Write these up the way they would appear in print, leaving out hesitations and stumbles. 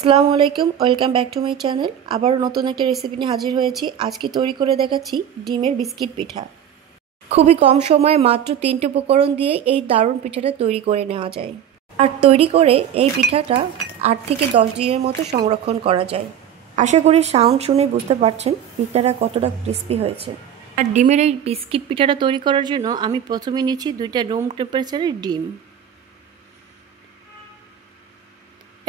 আসসালামু আলাইকুম, welcome back to my channel. আবারও নতুন একটা রেসিপি নিয়ে হাজির হয়েছি। আজকে তৈরি করে দেখাচ্ছি ডিমের বিস্কিট পিঠা। খুবই কম সময়ে মাত্র 3টি উপকরণ দিয়ে এই দারুণ পিঠাটা তৈরি করে নেওয়া যায়। আর তৈরি করে এই পিঠাটা 8 থেকে 10 দিনের মতো সংরক্ষণ করা যায়। আশা করি সাউন্ড শুনে বুঝতে পারছেন পিঠাটা কতটা ক্রিস্পি হয়েছে। আর ডিমের এই বিস্কিট পিঠাটা তৈরি করার জন্য আমি প্রথমে নিচ্ছি 2টা রুম টেম্পারেচারের ডিম।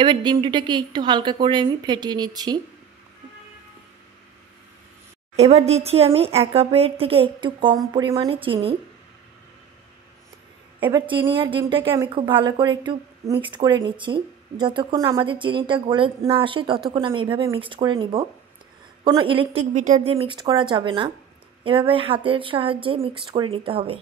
এবার ডিম দুটাকে একটু হালকা করে আমি ফেটিয়ে নিচ্ছি। এবার দিচ্ছি আমি 1 কাপের থেকে একটু কম পরিমাণে চিনি। এবার চিনি আর ডিমটাকে আমি খুব ভালো করে একটু মিক্সড করে নিচ্ছি। যতক্ষণ আমাদের চিনিটা গলে না আসে ততক্ষণ আমি এইভাবে মিক্সড করে নিব। কোনো ইলেকট্রিক বিটার দিয়ে মিক্সড করা যাবে না, এভাবে হাতের সাহায্যে মিক্সড করে নিতে হবে।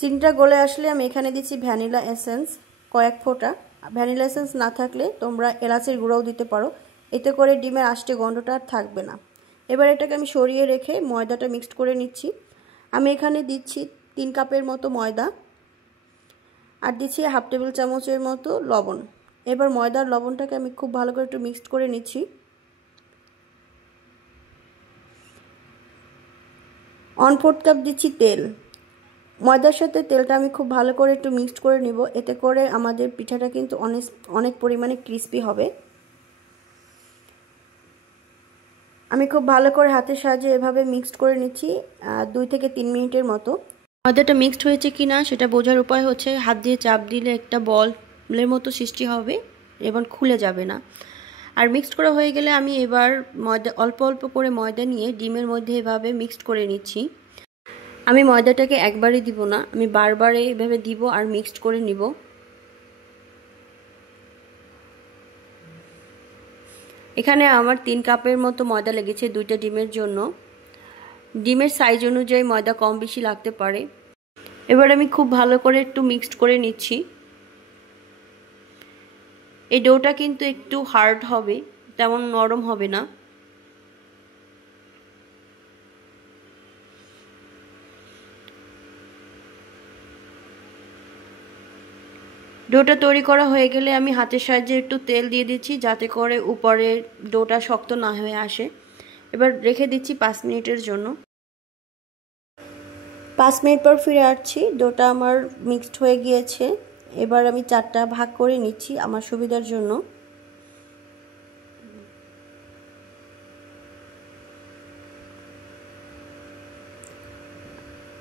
চিনিটা গলে আসলে আমি এখানে দিচ্ছি ভ্যানিলা এসেন্স কয়েক ফোঁটা। ভ্যানিলা এসেন্স না থাকলে তোমরা এলাচের গুঁড়াও দিতে পারো, এতে করে ডিমের আষ্টে গন্ধটা আর থাকবে না। এবার এটাকে আমি সরিয়ে রেখে ময়দাটা মিক্সড করে নিচ্ছি। আমি এখানে দিচ্ছি 3 কাপের মতো ময়দা আর দিচ্ছি হাফ টেবিল চামচের মতো লবণ। এবার ময়দার লবণটাকে আমি খুব ভালো করে একটু মিক্সড করে নিচ্ছি। 1/4 কাপ দিচ্ছি তেল। ময়দার সাথে তেলটা আমি খুব ভালো করে একটু মিক্সড করে নিব, এতে করে আমাদের পিঠাটা কিন্তু অনেক পরিমাণে ক্রিস্পি হবে। আমি খুব ভালো করে হাতের সাহায্যে এভাবে মিক্সড করে নিচ্ছি 2 থেকে 3 মিনিটের মতো। ময়দাটা মিক্সড হয়েছে কি না সেটা বোঝার উপায় হচ্ছে হাত দিয়ে চাপ দিলে একটা বলের মতো সৃষ্টি হবে এবং খুলে যাবে না। আর মিক্সড করা হয়ে গেলে আমি এবার অল্প অল্প করে ময়দা নিয়ে ডিমের মধ্যে এভাবে মিক্সড করে নিচ্ছি। আমি ময়দাটাকে একবারে দিব না, আমি বারবারে এভাবে দিব আর মিক্সড করে নিব। এখানে আমার 3 কাপের মতো ময়দা লেগেছে 2টা ডিমের জন্য। ডিমের সাইজ অনুযায়ী ময়দা কম বেশি লাগতে পারে। এবার আমি খুব ভালো করে একটু মিক্সড করে নিচ্ছি। এই ডোটা কিন্তু একটু হার্ড হবে, তেমন নরম হবে না। ডোটা তৈরি করা হয়ে গেলে আমি হাতের সাহায্যে একটু তেল দিয়ে দিচ্ছি যাতে করে উপরে ডোটা শক্ত না হয়ে আসে। এবার রেখে দিচ্ছি 5 মিনিটের জন্য। 5 মিনিট পর ফিরে আসছি। ডোটা আমার মিক্সড হয়ে গিয়েছে। এবার আমি 4টা ভাগ করে নিচ্ছি আমার সুবিধার জন্য।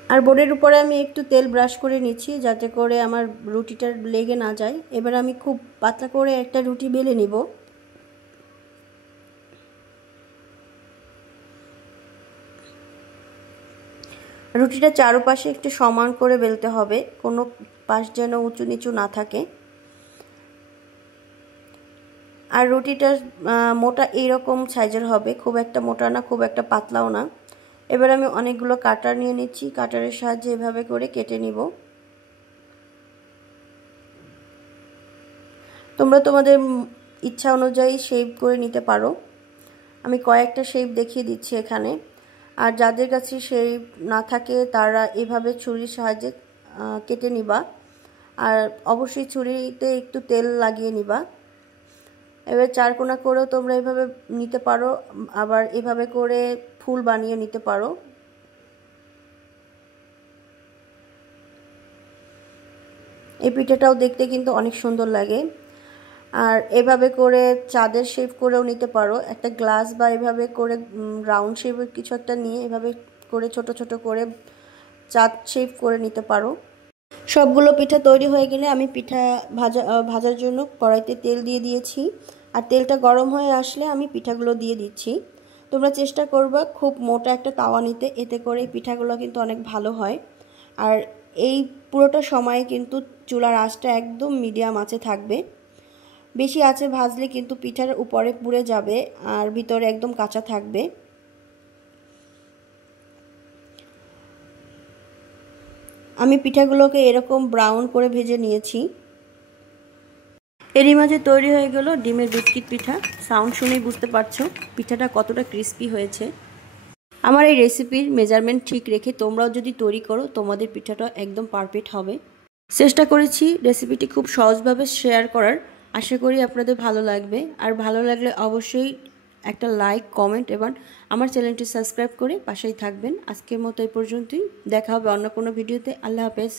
আর বোর্ডের উপরে আমি একটু তেল ব্রাশ করে নিচ্ছি যাতে করে আমার রুটিটা লেগে না যায়। এবার আমি খুব পাতলা করে একটা রুটি বেলে নিব। রুটিটা চারপাশে একটু সমান করে বেলতে হবে, কোনো পাশ যেন উঁচু নিচু না থাকে। আর রুটিটা মোটা এইরকম সাইজের হবে, খুব একটা মোটা না খুব একটা পাতলাও না। এবার আমি অনেকগুলো কাটার নিয়ে নিচ্ছি, কাটারের সাহায্যে এভাবে করে কেটে নিব। তোমরা তোমাদের ইচ্ছা অনুযায়ী শেপ করে নিতে পারো। আমি কয়েকটা শেপ দেখিয়ে দিচ্ছি এখানে। আর যাদের কাছে শেপ না থাকে তারা এভাবে ছুরির সাহায্যে কেটে নিবা। আর অবশ্যই ছুরিতে একটু তেল লাগিয়ে নিবা। এবার চারকোনা করেও তোমরা এভাবে নিতে পারো, আবার এভাবে করে ফুল বানিয়ে নিতে পারো। এই পিঠাটাও দেখতে কিন্তু অনেক সুন্দর লাগে। আর এভাবে করে চাঁদের শেপ করেও নিতে পারো, একটা গ্লাস বা এভাবে করে রাউন্ড শেপের কিছু একটা নিয়ে এভাবে করে ছোট ছোট করে চাঁদ শেপ করে নিতে পারো। সবগুলো পিঠা তৈরি হয়ে গেলে আমি পিঠা ভাজার জন্য কড়াইতে তেল দিয়ে দিয়েছি। আর তেলটা গরম হয়ে আসলে আমি পিঠাগুলো দিয়ে দিচ্ছি। তোমরা চেষ্টা করবা খুব মোটা একটা তাওয়া নিতে, এতে করে পিঠাগুলো কিন্তু অনেক ভালো হয়। আর এই পুরোটা সময় কিন্তু চুলার আঁচটা একদম মিডিয়াম আঁচে থাকবে। বেশি আঁচে ভাজলে কিন্তু পিঠার উপরে পুড়ে যাবে আর ভিতরে একদম কাঁচা থাকবে। আমি পিঠাগুলোকে এরকম ব্রাউন করে ভেজে নিয়েছি। এরই মাঝে তৈরি হয়ে গেল ডিমের বিস্কিট পিঠা। সাউন্ড শুনেই বুঝতে পারছো পিঠাটা কতটা ক্রিস্পি হয়েছে। আমার এই রেসিপির মেজারমেন্ট ঠিক রেখে তোমরাও যদি তৈরি করো তোমাদের পিঠাটা একদম পারফেক্ট হবে। চেষ্টা করেছি রেসিপিটি খুব সহজভাবে শেয়ার করার। আশা করি আপনাদের ভালো লাগবে। আর ভালো লাগলে অবশ্যই একটা লাইক, কমেন্ট এবং আমার চ্যানেলটি সাবস্ক্রাইব করে পাশেই থাকবেন। আজকের মতো এই পর্যন্তই, দেখা হবে অন্য কোনো ভিডিওতে। আল্লাহ হাফেজ।